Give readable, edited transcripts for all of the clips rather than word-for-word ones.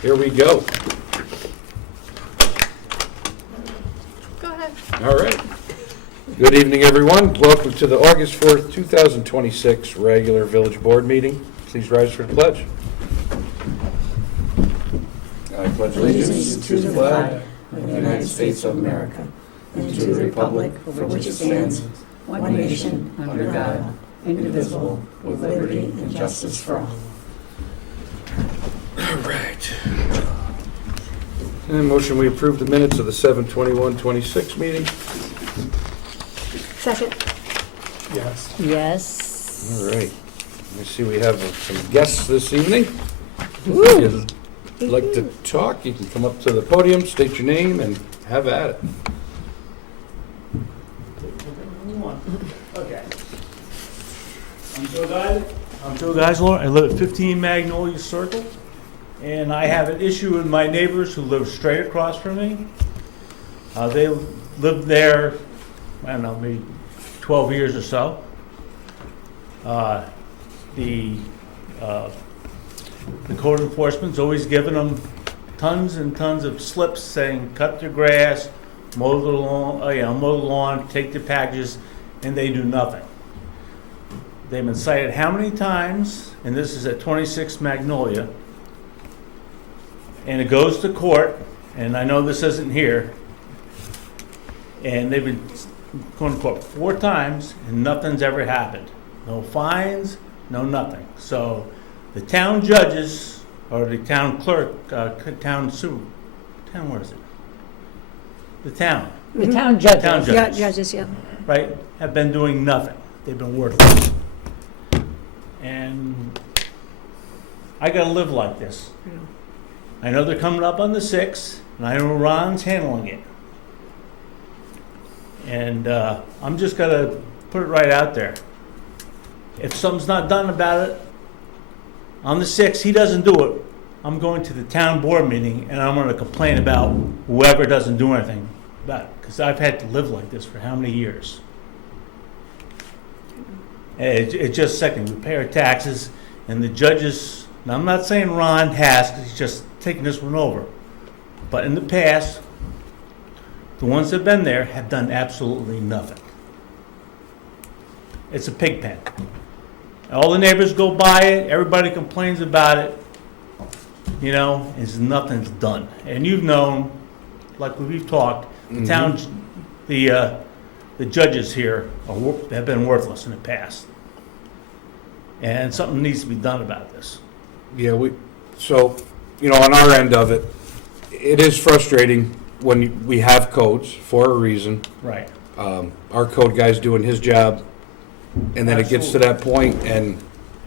Here we go. Go ahead. All right. Good evening, everyone. Welcome to the August 4th, 2026 regular Village Board meeting. Please rise for the pledge. I pledge allegiance to the flag of the United States of America and to the republic for which it stands, one nation, under God, indivisible, with liberty and justice for all. All right. And motion we approve the minutes of the 7/21/26 meeting. Second. Yes. Yes. All right. I see we have some guests this evening. If you'd like to talk, you can come up to the podium, state your name, and have at it. Okay. I'm Joe Geisler. I live at 15 Magnolia Circle, and I have an issue with my neighbors who live straight across from me. They lived there, I don't know, maybe 12 years or so. The code enforcement's always giving them tons and tons of slips saying, cut their grass, mow the lawn, take the packages, and they do nothing. They've been cited how many times, and this is at 26 Magnolia, and it goes to court, and I know this isn't here, and they've been going to court 4 times, and nothing's ever happened. No fines, no nothing. So the town judges, or the town clerk, where is it? The town. The town judges. Town judges. Yeah, judges, yeah. Right, have been doing nothing. They've been worthless. And I gotta live like this. I know they're coming up on the 6th, and I know Ron's handling it. And I'm just gonna put it right out there. If something's not done about it, on the 6th, he doesn't do it, I'm going to the town board meeting, and I'm gonna complain about whoever doesn't do anything about it, because I've had to live like this for how many years? It's just second, we pay our taxes, and the judges, now I'm not saying Ron has, because he's just taking this one over, but in the past, the ones that have been there have done absolutely nothing. It's a pig pen. All the neighbors go by it, everybody complains about it, you know, nothing's done. And you've known, like we've talked, the town, the judges here have been worthless in the past. And something needs to be done about this. Yeah, so, you know, on our end of it, it is frustrating when we have codes for a reason. Right. Our code guy's doing his job, and then it gets to that point, and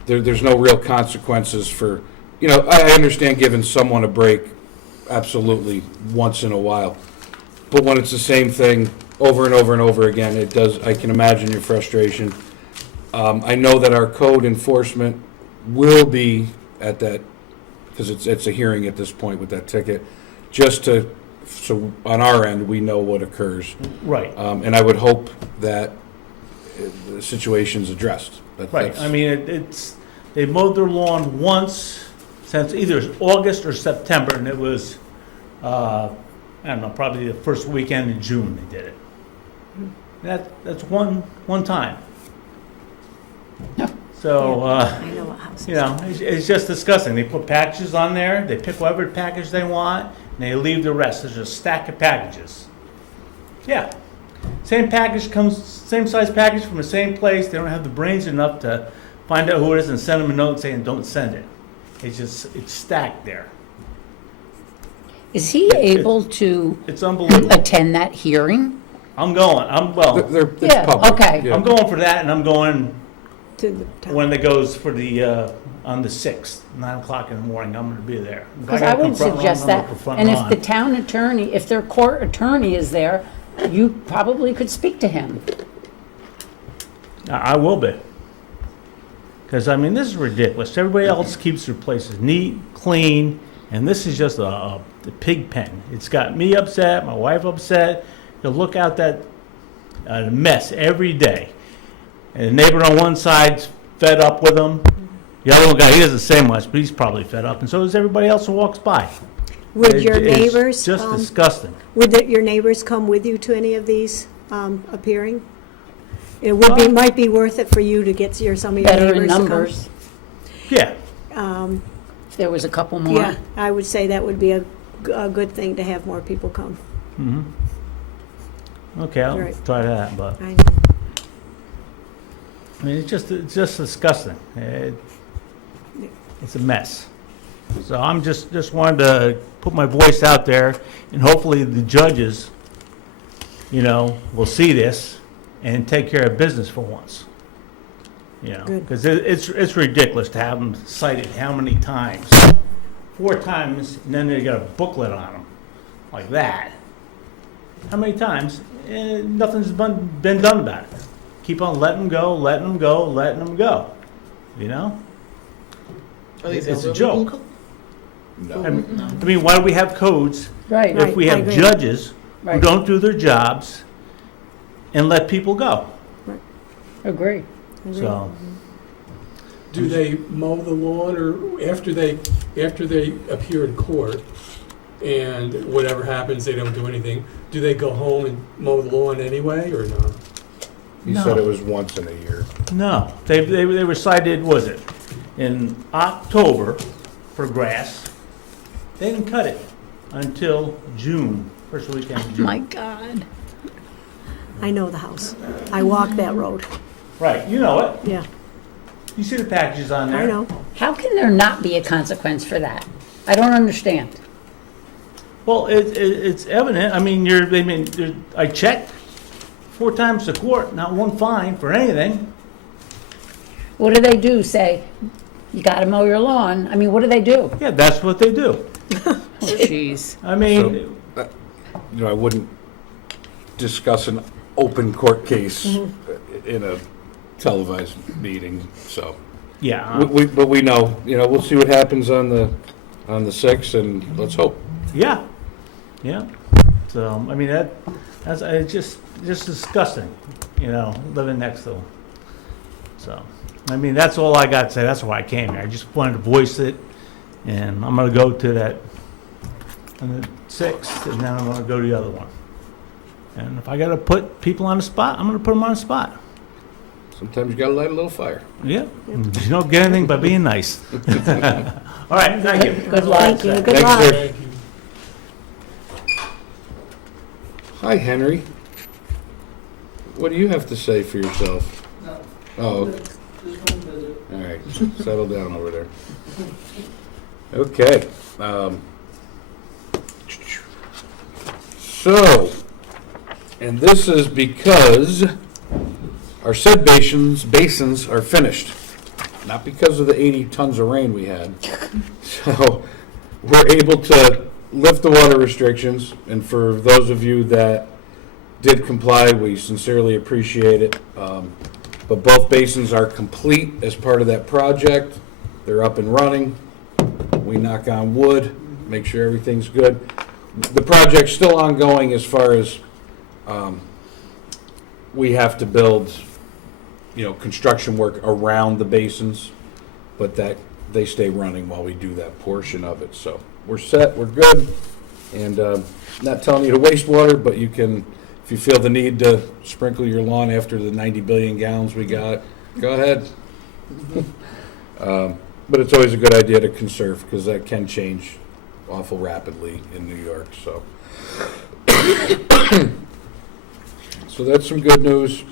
there's no real consequences for, you know, I understand giving someone a break, absolutely, once in a while. But when it's the same thing over and over and over again, it does, I can imagine your frustration. I know that our code enforcement will be at that, because it's a hearing at this point with that ticket, just to, so on our end, we know what occurs. Right. And I would hope that the situation's addressed. Right. I mean, they mowed their lawn once since either August or September, and it was, I don't know, probably the first weekend in June they did it. That's one time. So, I know what house. you know, it's just disgusting. They put packages on there, they pick whatever package they want, and they leave the rest. There's a stack of packages. Yeah. Same size package from the same place. They don't have the brains enough to find out who it is and send them a note saying, don't send it. It's stacked there. Is he able to It's unbelievable. attend that hearing? I'm going, It's Yeah, public. okay. Yeah. I'm going for that, and I'm going To the town. when it goes for the, on the 6th, 9 o'clock in the morning, I'm gonna be there. If Because I gotta would confront Ron, suggest I'm gonna that, confront and if Ron. the town attorney, if their court attorney is there, you probably could speak to him. I will be. Because, I mean, this is ridiculous. Everybody else keeps their places neat, clean, and this is just a pig pen. It's got me upset, my wife upset. You look out that mess every day. And the neighbor on one side's fed up with them. The other guy, he doesn't say much, but he's probably fed up, and so is everybody else who walks by. Would your It's neighbors, just disgusting. your neighbors come with you to any of these appearing? It would be, Well- might be worth it for you to get some of your Better neighbors in to come. numbers. Yeah, If there was a couple more. Yeah, I would say that would be a good thing to have more people come. okay, I'll Right. try that, but, I know. I mean, it's just disgusting. It's a mess. So I'm just wanted to put my voice out there, and hopefully the judges, will see this and take care of business for once. Good. Because it's ridiculous to have them cited how many times? 4 times, and then they got a booklet on them, like that. How many times? Nothing's been done about it. Keep on letting them go, letting them go, letting them go. It's a joke. No. I mean, why do we have codes Right, Right. if we I have agree. judges who right. don't do their jobs and let people go? Agree. So, Do they mow the lawn, or after they appear in court, and whatever happens, they don't do anything, do they go home and mow the lawn anyway, or not? He No. said it was once in a year. no, they were cited, was it, in October for grass. They didn't cut it until June, first weekend of June. My God. I know the house. I walk that road. Right, you know it. Yeah, You see the packages on there. I know. How can there not be a consequence for that? I don't understand. Well, it's evident. I mean, I checked 4 times to court, not one fine for anything. What do they do? Say, you gotta mow your lawn? I mean, what do they do? Yeah, that's what they do. Oh, jeez. I mean, I wouldn't discuss an open court case in a televised meeting, so. yeah, But we know, we'll see what happens on the 6th, and let's hope. yeah. So, I mean, that's it's just disgusting, living next to them. So, I mean, that's all I got to say. That's why I came here. I just wanted to voice it, and I'm going to go to that on the 6th, and then I'm going to go to the other one. And if I got to put people on the spot, I'm going to put them on the spot. Sometimes you gotta light a little fire. Yeah. You don't get anything by being nice. All right, thank you. Good luck. Thank you. Good Thanks, luck. sir. Thank you. Hi, Henry. What do you have to say for yourself? No. Oh, Just one visit. all right. Settle down over there. Okay. So, and this is because our said basins are finished, not because of the 80 tons of rain we had. So, we're able to lift the water restrictions, and for those of you that did comply, we sincerely appreciate it. But both basins are complete as part of that project. They're up and running. We knock on wood, make sure everything's good. The project's still ongoing as far as we have to build, construction work around the basins, but that they stay running while we do that portion of it. So we're set, we're good, and not telling you to waste water, but you can, if you feel the need to sprinkle your lawn after the 90 billion gallons we got, go ahead. But it's always a good idea to conserve, because that can change awful rapidly in New York, so. So that's some good news.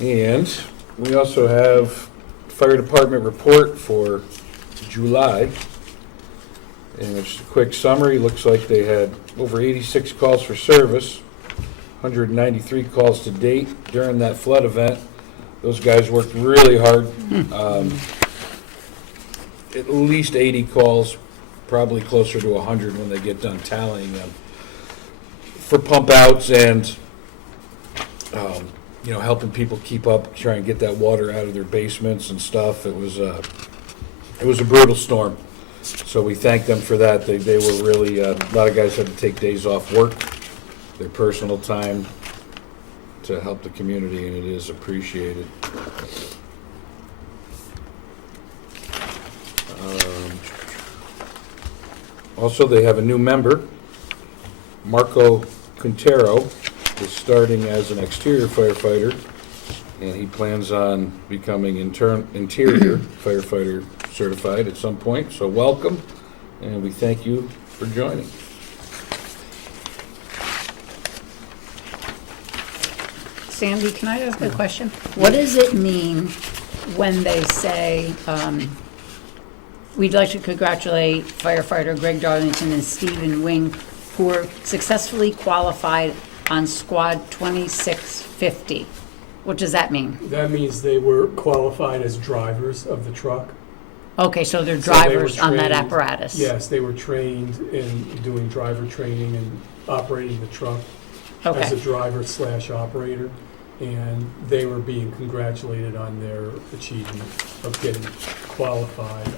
And we also have fire department report for July. And just a quick summary, looks like they had over 86 calls for service, 193 calls to date during that flood event. Those guys worked really hard. At least 80 calls, probably closer to 100 when they get done tallying them, for pump outs and, helping people keep up, try and get that water out of their basements and stuff. It was a brutal storm. So we thank them for that. They were really, a lot of guys had to take days off work, their personal time, to help the community, and it is appreciated. Also, they have a new member, Marco Quintero, is starting as an exterior firefighter, and he plans on becoming interior firefighter certified at some point. So welcome, and we thank you for joining. Sandy, can I ask a question? What does it mean when they say, we'd like to congratulate firefighter Greg Darlington and Stephen Wing, who were successfully qualified on Squad 2650? What does that mean? That means they were qualified as drivers of the truck. Okay, so they're So they were drivers on that trained- apparatus? Yes, they were trained in doing driver training and operating the truck as a Okay, driver/operator, and they were being congratulated on their achievement of getting qualified.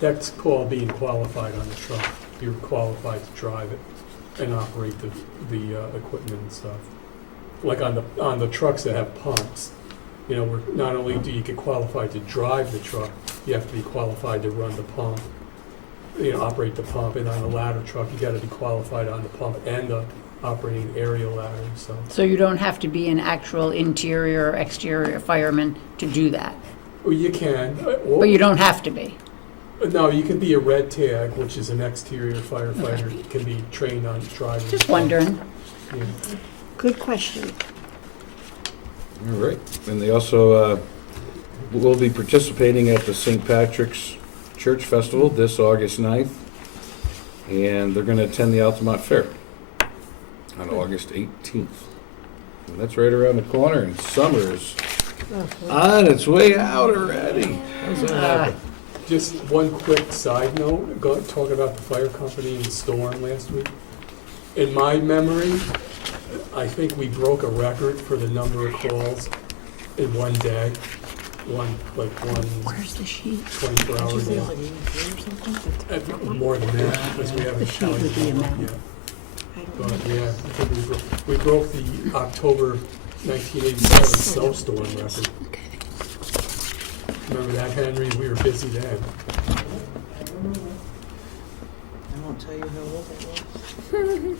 That's called being qualified on the truck. You're qualified to drive it and operate the equipment and stuff. Like on the trucks that have pumps, you know, not only do you get qualified to drive the truck, you have to be qualified to run the pump, you know, operate the pump. And on a ladder truck, you gotta be qualified on the pump and the operating aerial ladder, so. so you don't have to be an actual interior or exterior fireman to do that? Well, you can. But you don't have to be? No, you can be a red tag, which is an exterior firefighter, can be trained on driving. Just wondering. Yeah. Good question. All right, and they also will be participating at the St. Patrick's Church Festival this August 9th, and they're going to attend the Altamont Fair on August 18th. And that's right around the corner, and summer is on its way out already. How's that happen? Just one quick side note, talking about the fire company and the storm last week. In my memory, I think we broke a record for the number of calls in one day. Where's the sheet? 24 hours. More than that, because we haven't The sheet counted with the them amount. yet. But yeah, I think we broke the October 1987 snowstorm record. Remember that, Henry? We were busy then. I won't tell you how old it was.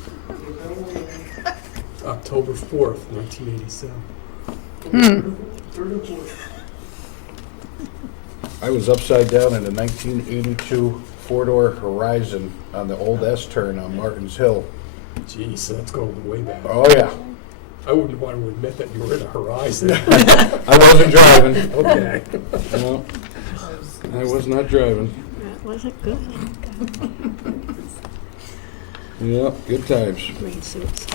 October 4th, 1987. I was upside down in a 1982 four-door Horizon on the old S-turn on Martins Hill. Jeez, that's going way back. Oh, yeah. I wouldn't want to admit that you were in a Horizon. I wasn't driving. Okay. No, I was not driving. That wasn't good. Yeah, good times. Green suits.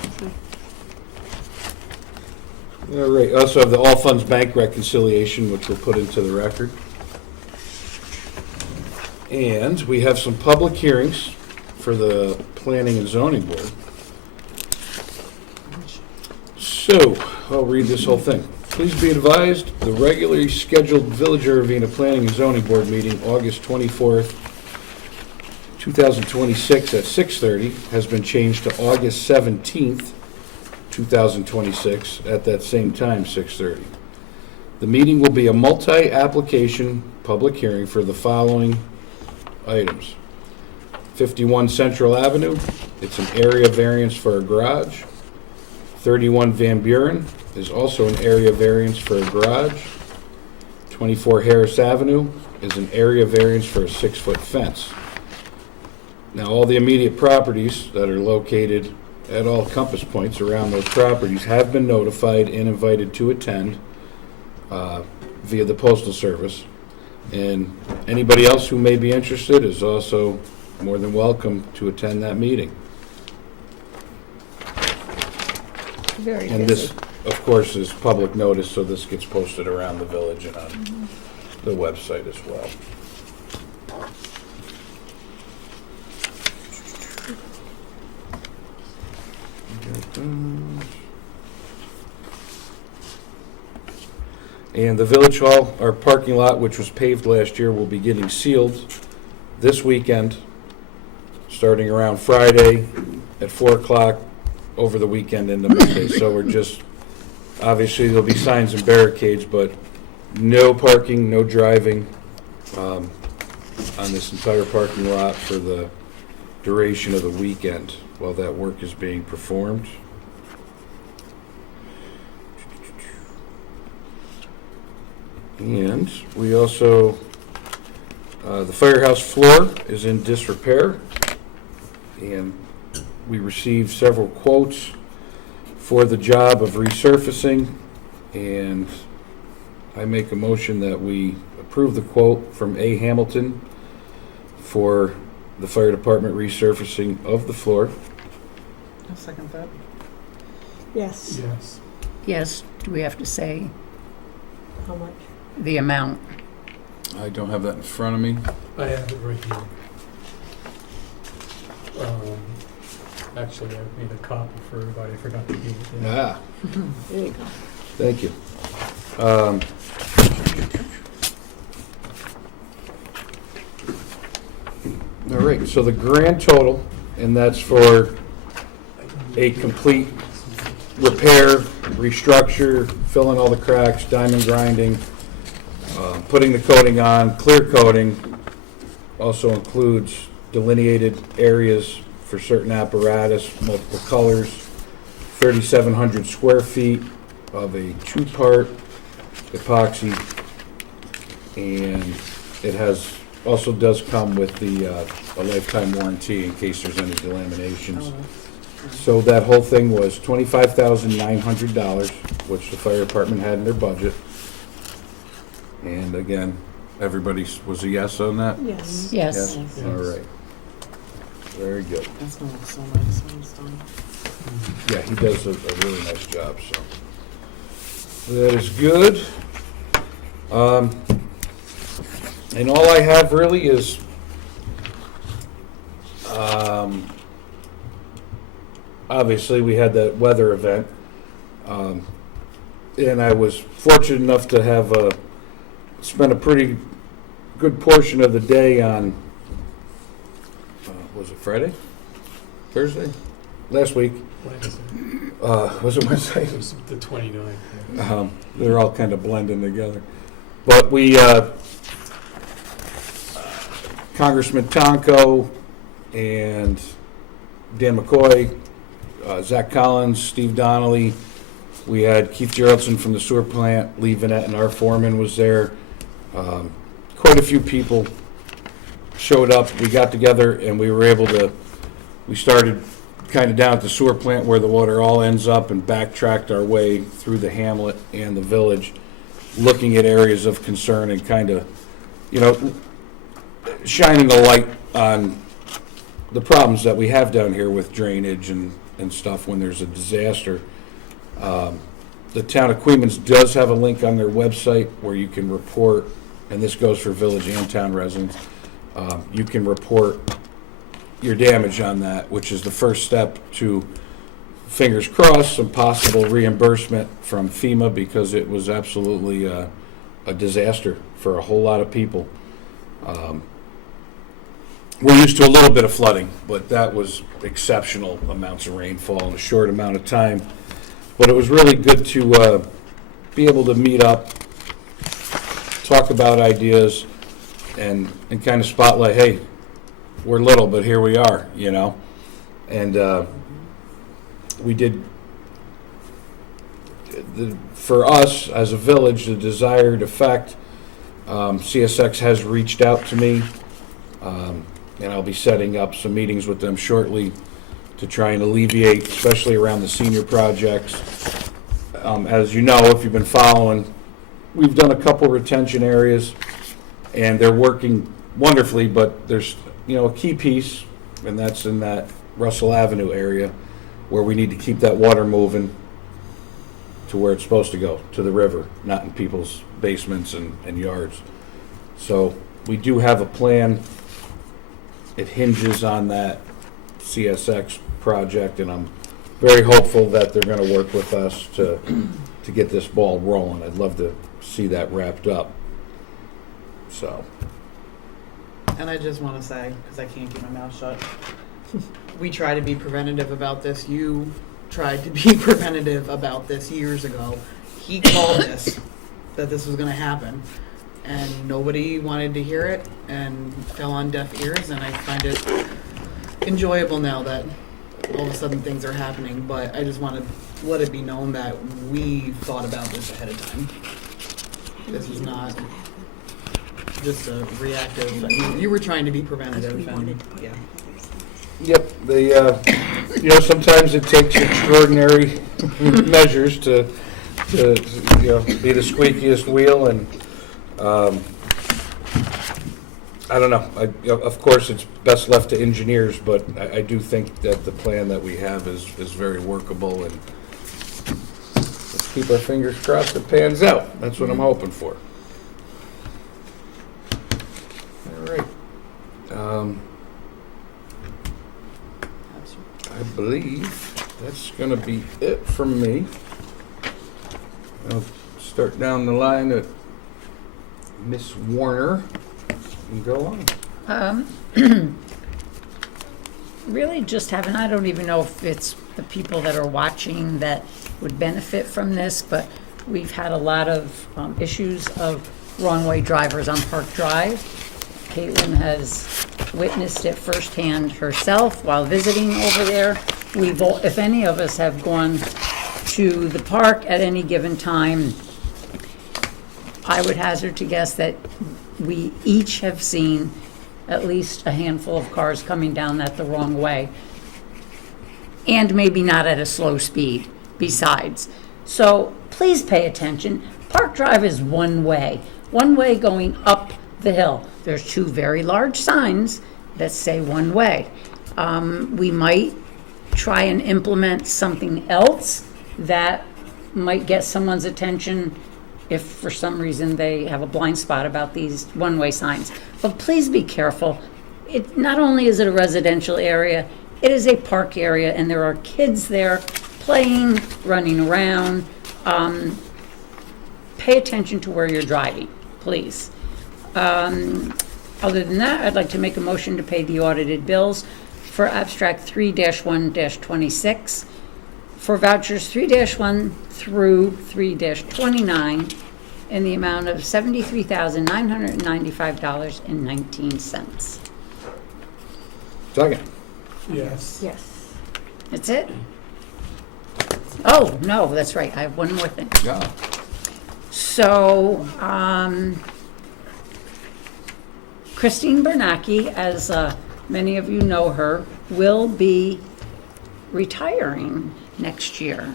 All right, also have the All Funds Bank reconciliation, which we'll put into the record. And we have some public hearings for the Planning and Zoning Board. So, I'll read this whole thing. Please be advised, the regularly scheduled Village of Ravena Planning and Zoning Board meeting, August 24th, 2026 at 6:30 has been changed to August 17th, 2026 at that same time, 6:30. The meeting will be a multi-application public hearing for the following items. 51 Central Avenue, it's an area variance for a garage. 31 Van Buren is also an area variance for a garage. 24 Harris Avenue is an area variance for a 6-foot fence. Now, all the immediate properties that are located at all compass points around those properties have been notified and invited to attend via the Postal Service. And anybody else who may be interested is also more than welcome to attend that meeting. Very And busy. this, of course, is public notice, so this gets posted around the village and on the website as well. And the Village Hall, our parking lot, which was paved last year, will be getting sealed this weekend, starting around Friday at 4 o'clock over the weekend into Monday. So we're just, obviously there'll be signs and barricades, but no parking, no driving on this entire parking lot for the duration of the weekend while that work is being performed. And we also, the firehouse floor is in disrepair, and we received several quotes for the job of resurfacing, and I make a motion that we approve the quote from A. Hamilton for the fire department resurfacing of the floor. I'll second that. Yes. Yes. Yes, do we have to say How much? the amount? I don't have that in front of me. I have it right here. Actually, I made a copy for everybody. I forgot to give it. Yeah. There you go. Thank you. All right, so the grand total, and that's for a complete repair, restructure, filling all the cracks, diamond grinding, putting the coating on, clear coating, also includes delineated areas for certain apparatus, multiple colors, 3,700 square feet of a two-part epoxy, and it has, also does come with the, a lifetime warranty in case there's any delaminations. So that whole thing was $25,900, which the fire department had in their budget. And again, everybody was a yes on that? Yes. Yes. Yes? All right. Very good. That's gonna look so nice when it's done. Yeah, he does a really nice job, so. That is good. And all I have really is, obviously, we had that weather event. And I was fortunate enough to have spent a pretty good portion of the day on, was it Friday? Thursday? Last week. Wednesday. Was it Wednesday? It was the 29th. They're all kind of blending together. But we, Congressman Tonko and Dan McCoy, Zach Collins, Steve Donnelly, we had Keith Geraldson from the sewer plant, Lee Vanette and our foreman was there. Quite a few people showed up. We got together and we were able to, we started kind of down at the sewer plant where the water all ends up and backtracked our way through the hamlet and the village, looking at areas of concern and kind of, you know, shining a light on the problems that we have down here with drainage and stuff when there's a disaster. The town of Queens does have a link on their website where you can report, and this goes for village and town residents, you can report your damage on that, which is the first step to, fingers crossed, some possible reimbursement from FEMA, because it was absolutely a disaster for a whole lot of people. We're used to a little bit of flooding, but that was exceptional amounts of rainfall in a short amount of time. But it was really good to be able to meet up, talk about ideas, and kind of spotlight, hey, we're little, but here we are, you know. And we did, for us as a village, the desired effect. CSX has reached out to me, and I'll be setting up some meetings with them shortly to try and alleviate, especially around the senior projects. As you know, if you've been following, we've done a couple retention areas, and they're working wonderfully, but there's, you know, a key piece, and that's in that Russell Avenue area, where we need to keep that water moving to where it's supposed to go, to the river, not in people's basements and yards. So we do have a plan. It hinges on that CSX project, and I'm very hopeful that they're going to work with us to get this ball rolling. I'd love to see that wrapped up. So. And I just want to say, because I can't keep my mouth shut, we try to be preventative about this. You tried to be preventative about this years ago. He called this, that this was going to happen, and nobody wanted to hear it and fell on deaf ears, and I find it enjoyable now that all of a sudden things are happening, but I just want to let it be known that we thought about this ahead of time. This was not just a reactive, I mean, you were trying to be preventative and, yeah. Yep, sometimes it takes extraordinary measures to, be the squeakiest wheel, and, I don't know. Of course, it's best left to engineers, but I do think that the plan that we have is very workable, and let's keep our fingers crossed it pans out. That's what I'm hoping for. All right. I believe that's going to be it from me. I'll start down the line at Miss Warner and go on. Really just having, I don't even know if it's the people that are watching that would benefit from this, but we've had a lot of issues of wrong-way drivers on Park Drive. Caitlin has witnessed it firsthand herself while visiting over there. We've all, if any of us have gone to the park at any given time, I would hazard to guess that we each have seen at least a handful of cars coming down that the wrong way, and maybe not at a slow speed besides. So please pay attention. Park Drive is one way going up the hill. There's two very large signs that say one way. We might try and implement something else that might get someone's attention if for some reason they have a blind spot about these one-way signs. But please be careful. It not only is it a residential area, it is a park area, and there are kids there playing, running around. Pay attention to where you're driving, please. Other than that, I'd like to make a motion to pay the audited bills for abstract 3-1-26, for vouchers 3-1 through 3-29 in the amount of $73,995.19. Second. Yes. Yes. That's it? Oh, no, that's right, I have one more thing. Yeah. So, Christine Bernacki, as many of you know her, will be retiring next year,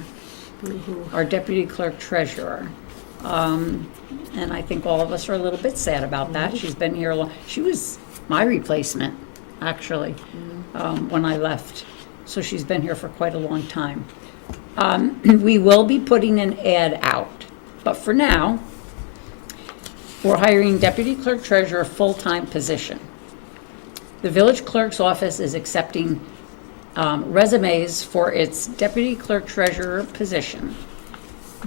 our Deputy Clerk-Treasurer. And I think all of us are a little bit sad about that. She's been here a long, she was my replacement, actually, when I left. So she's been here for quite a long time. We will be putting an ad out, but for now, we're hiring Deputy Clerk-Treasurer full-time position. The village clerk's office is accepting resumes for its Deputy Clerk-Treasurer position.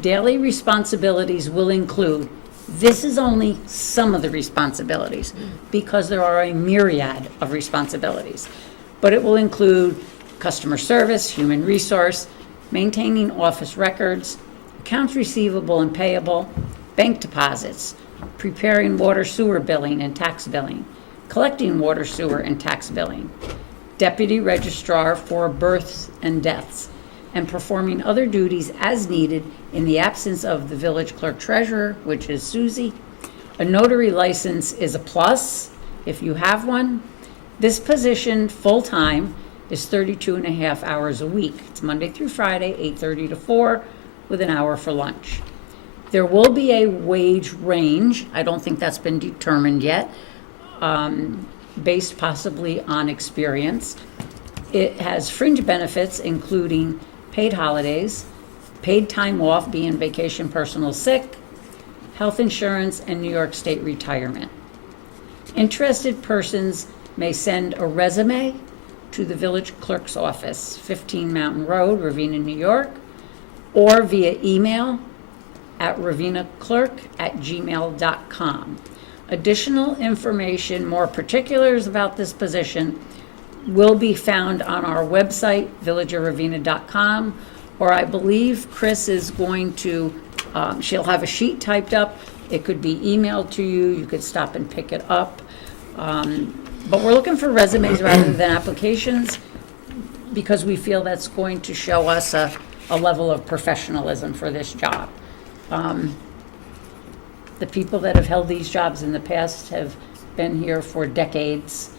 Daily responsibilities will include, this is only some of the responsibilities, because there are a myriad of responsibilities, but it will include customer service, human resource, maintaining office records, accounts receivable and payable, bank deposits, preparing water sewer billing and tax billing, collecting water sewer and tax billing, deputy registrar for births and deaths, and performing other duties as needed in the absence of the village clerk treasurer, which is Susie. A notary license is a plus if you have one. This position, full-time, is 32 and a half hours a week. It's Monday through Friday, 8:30 to 4, with an hour for lunch. There will be a wage range, I don't think that's been determined yet, based possibly on experience. It has fringe benefits, including paid holidays, paid time off, being vacation, personal sick, health insurance, and New York State retirement. Interested persons may send a resume to the village clerk's office, 15 Mountain Road, Ravena, New York, or via email at ravenaclerk@gmail.com. Additional information, more particulars about this position, will be found on our website, villageofravena.com, or I believe Chris is going to, she'll have a sheet typed up. It could be emailed to you. You could stop and pick it up. But we're looking for resumes rather than applications because we feel that's going to show us a level of professionalism for this job. The people that have held these jobs in the past have been here for decades,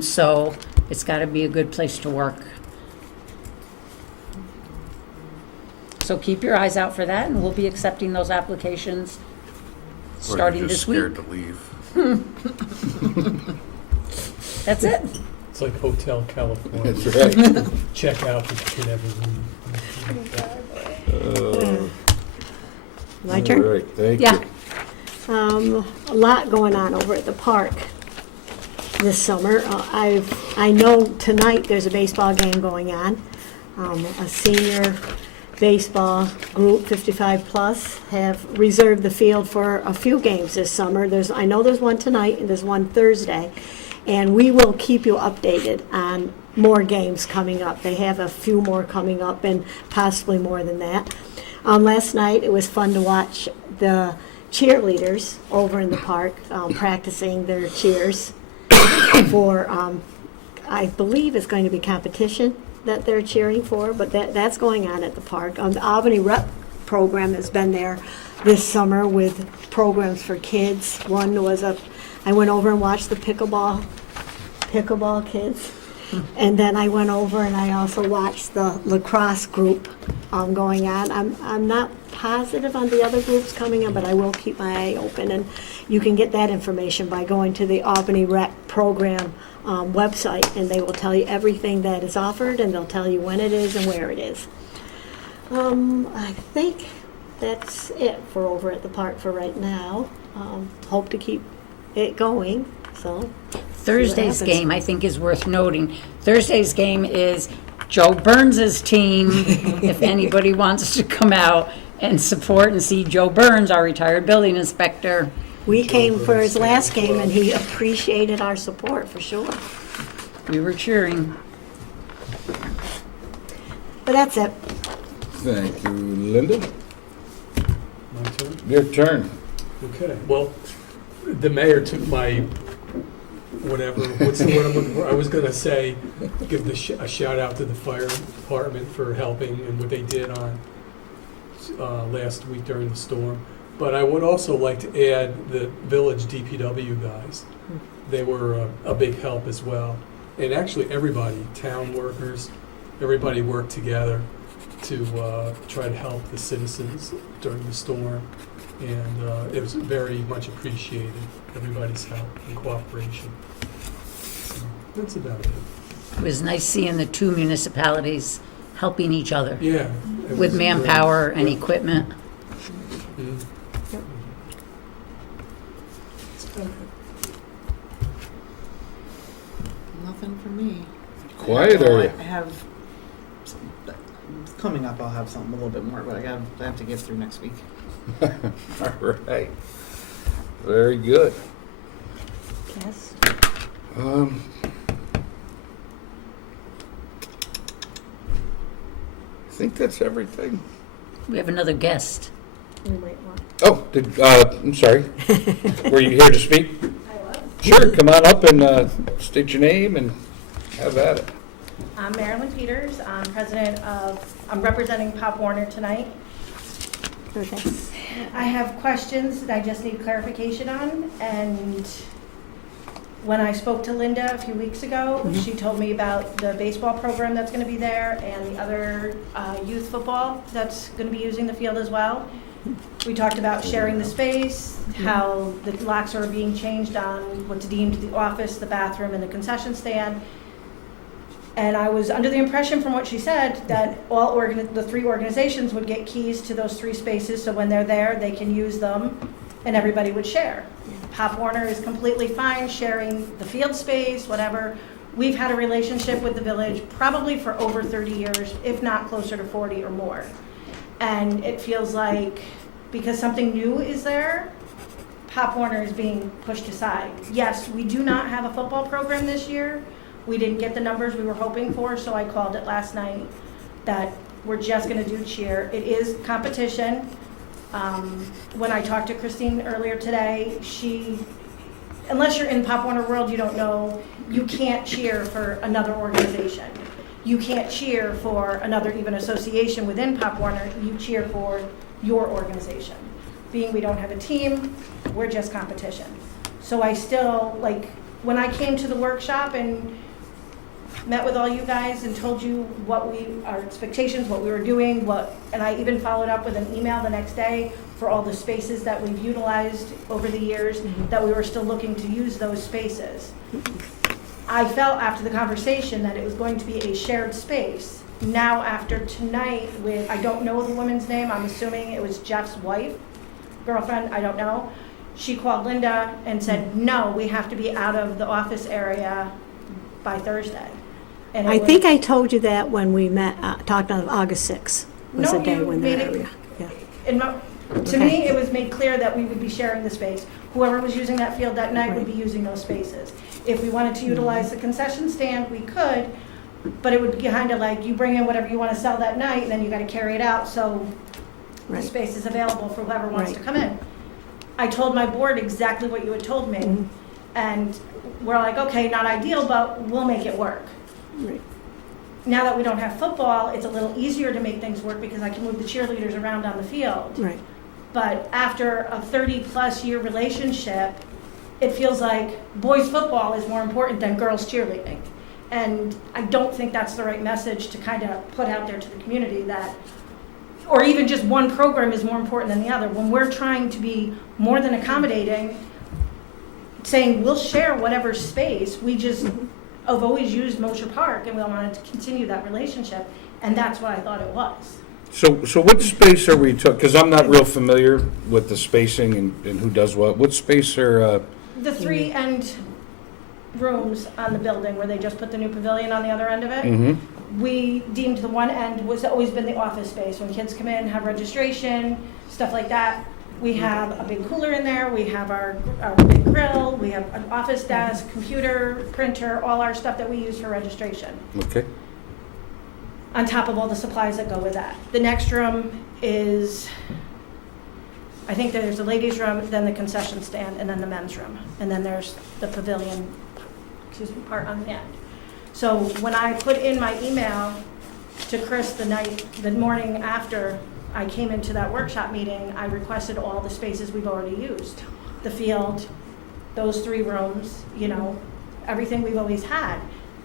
so it's got to be a good place to work. So keep your eyes out for that, and we'll be accepting those applications starting this week. Or you're just scared to leave. That's it. It's like Hotel California. That's right. Check out, but you can never leave. My turn? All right, thank Yeah. you. A lot going on over at the park this summer. I know tonight there's a baseball game going on. A senior baseball group, 55 plus, have reserved the field for a few games this summer. I know there's one tonight and there's one Thursday, and we will keep you updated on more games coming up. They have a few more coming up and possibly more than that. Last night it was fun to watch the cheerleaders over in the park practicing their cheers for, I believe it's going to be competition that they're cheering for, but that's going on at the park. The Albany Rep program has been there this summer with programs for kids. One was I went over and watched the pickleball kids. And then I went over and I also watched the lacrosse group going on. I'm not positive on the other groups coming in, but I will keep my eye open. And you can get that information by going to the Albany Rec program website, and they will tell you everything that is offered, and they'll tell you when it is and where it is. I think that's it for over at the park for right now. Hope to keep it going, so. Thursday's happens. game, I think, is worth noting. Thursday's game is Joe Burns's team, if anybody wants to come out and support and see Joe Burns, our retired building inspector. We came for his last game, and he appreciated our support, for sure. We were cheering. But that's it. Thank you, Linda. My turn? Your turn. Okay, well, the mayor took my, what's the word I'm looking for? I was gonna say, give a shout out to the fire department for helping and what they did on last week during the storm. But I would also like to add the village DPW guys. They were a big help as well. And actually, everybody, town workers, everybody worked together to try to help the citizens during the storm. And it was very much appreciated, everybody's help and cooperation. So that's about it. It was nice seeing the two municipalities helping each other Yeah. it with was manpower great. and Yeah. equipment. Mhm. That's about it. Nothing for me. Quiet, Well, are you? I have, coming up, I'll have something a little bit more, but I have to get through next week. All right. Very good. Yes. I think that's everything. We have another guest. We might want. Oh, I'm sorry. Were you here to speak? I was. Sure, come on up and state your name and have at it. I'm Marilyn Peters. I'm representing Pop Warner tonight. Okay. I have questions that I just need clarification on, and when I spoke to Linda a few weeks ago, she told me about the baseball program that's going to be there and the other youth football that's going to be using the field as well. We talked about sharing the space, how the locks are being changed on what's deemed the office, the bathroom, and the concession stand. And I was under the impression from what she said that the three organizations would get keys to those three spaces, so when they're there, they can use them and everybody would share. Pop Warner is completely fine sharing the field space, whatever. We've had a relationship with the village probably for over 30 years, if not closer to 40 or more. And it feels like because something new is there, Pop Warner is being pushed aside. Yes, we do not have a football program this year. We didn't get the numbers we were hoping for, so I called it last night that we're just gonna do cheer. It is competition. When I talked to Christine earlier today, she unless you're in Pop Warner world, you don't know, you can't cheer for another organization. You can't cheer for another even association within Pop Warner, you cheer for your organization. Being we don't have a team, we're just competition. So I still, like, when I came to the workshop and met with all you guys and told you what our expectations, what we were doing, and I even followed up with an email the next day for all the spaces that we've utilized over the years, that we were still looking to use those spaces. I felt after the conversation that it was going to be a shared space. Now after tonight with, I don't know the woman's name, I'm assuming it was Jeff's wife, girlfriend, I don't know. She called Linda and said, no, we have to be out of the office area by Thursday. And I think I told you that when we met, talked on August 6th, was No, the day you when made that it- area. Yeah. To Okay. me, it was made clear that we would be sharing the space. Whoever was using that field that night would be Right. using those spaces. If we wanted to utilize the concession stand, we could, but it would be kind of like, you bring in whatever you want to sell that night, and then you got to carry it out, so the Right. space is available for whoever wants to Right. come in. I told my board exactly what you had told me, Mhm. and we're like, okay, not ideal, but we'll make it work. Right. Now that we don't have football, it's a little easier to make things work because I can move the cheerleaders around on the field. Right. But after a 30-plus year relationship, it feels like boys football is more important than girls cheerleading. And I don't think that's the right message to kind of put out there to the community, that, or even just one program is more important than the other. When we're trying to be more than accommodating, saying we'll share whatever space, we just have always used Mosher Park, and we wanted to continue that relationship, and that's what I thought it was. So what space are we talking, because I'm not real familiar with the spacing and who does what. What space are, The three end rooms on the building where they just put the new pavilion on the other end of it, mhm. we deemed the one end was always been the office space. When kids come in, have registration, stuff like that. We have a big cooler in there, we have our big grill, we have an office desk, computer, printer, all our stuff that we use for registration, Okay, on top of all the supplies that go with that. The next room is, I think there's the ladies' room, then the concession stand, and then the men's room. And then there's the pavilion, part on the end. So when I put in my email to Chris the morning after I came into that workshop meeting, I requested all the spaces we've already used. The field, those three rooms, everything we've always had.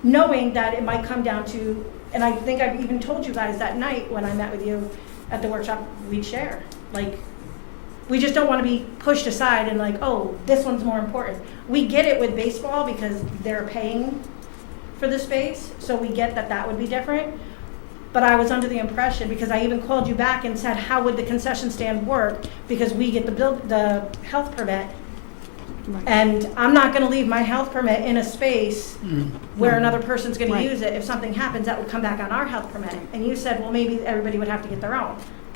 Knowing that it might come down to, and I think I've even told you guys that night when I met with you at the workshop, we'd share. Like, we just don't want to be pushed aside and like, oh, this one's more important. We get it with baseball because they're paying for the space, so we get that would be different. But I was under the impression, because I even called you back and said, how would the concession stand work? Because we get the health permit, Right. and I'm not gonna leave my health permit in a space where another person's gonna Right. use it. If something happens, that would come back on our health permit. And you said, well, maybe everybody would have to get their own.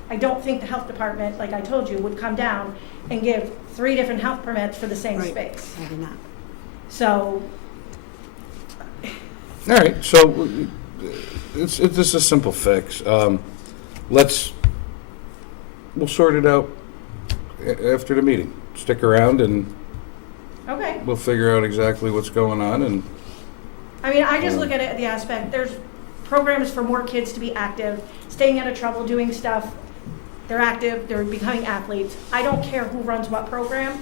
I don't think the health department, like I told you, would come down and give 3 different health permits for the same Right. space. I do not. So, all right, so this is a simple fix. We'll sort it out after the meeting. Stick around and okay. we'll figure out exactly what's going on and, I mean, I just look at it at the aspect, there's programs for more kids to be active, staying out of trouble, doing stuff. They're active, they're becoming athletes. I don't care who runs what program,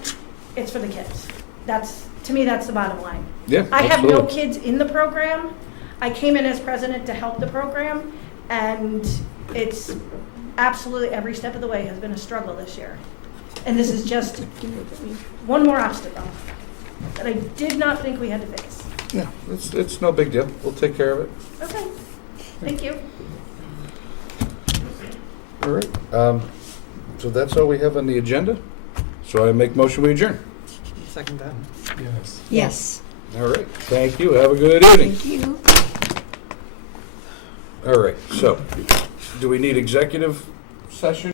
it's for the kids. To me, that's the bottom line. yeah, I have no absolutely. kids in the program. I came in as president to help the program, and it's absolutely every step of the way has been a struggle this year. And this is just one more obstacle that I did not think we had to face. Yeah, it's no big deal. We'll take care of it. Okay, thank you. All right. So that's all we have on the agenda. So I make motion we adjourn. Second that. Yes. Yes. All right. Thank you. Have a good evening. Thank you. All right. So do we need executive session